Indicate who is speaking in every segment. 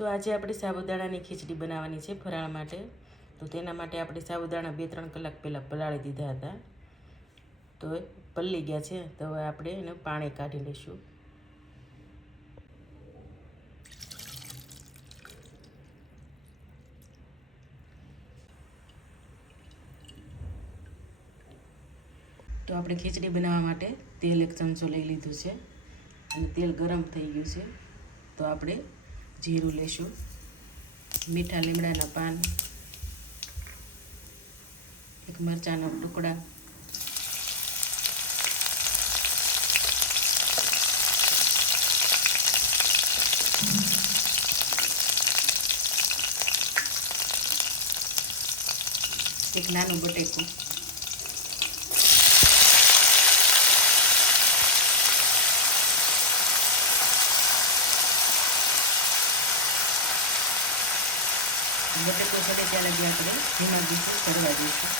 Speaker 1: તો આજે આપણે સાબુદાણાની ખીચડી બનાવવાની છે ફરાળ માટે. તો તેના માટે આપણે સાબુદાણા બે ત્રણ કલાક પહેલાં પલાળી દીધા હતા. તો પલળી ગયા છે. તો હવે આપણે એને પાણી કાઢી લઈશું. તો આપણે ખીચડી બનાવવા માટે તેલ એક ચમચો લઈ લીધું છે. અને તેલ ગરમ થઈ ગયું છે. તો આપણે જીરું લેશું મીઠા લીમડાના પાન એક મરચાંના ટુકડા એક નાનું બટેકું. બટેકો ચડે ત્યાં લગી આપણે ધીમા દિવસે ચડવા દઈશું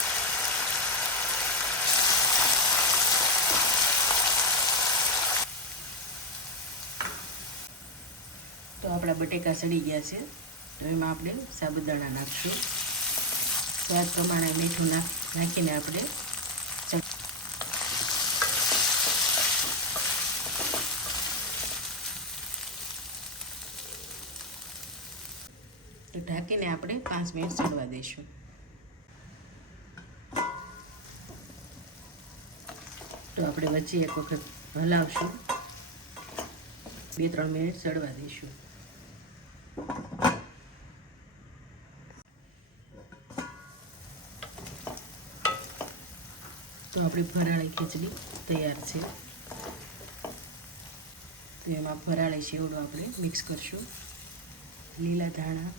Speaker 1: તો આપણા બટેકા સડી ગયા છે. તો એમાં આપણે સાબુદાણા નાખશું. સ્વાદ પ્રમાણે મીઠું નાખ, નાખીને આપણે તો ઢાંકીને આપણે પાંચ મિનિટ ચડવા દઈશું. તો આપણે વચ્ચે એક વખત હલાવશું. બે ત્રણ મિનિટ ચડવા દઈશું. તો આપણી ફરાળી ખીચડી તૈયાર છે. તો એમાં ફરાળી શેવડો આપણે મિક્સ કરશું. લીલા ધાણા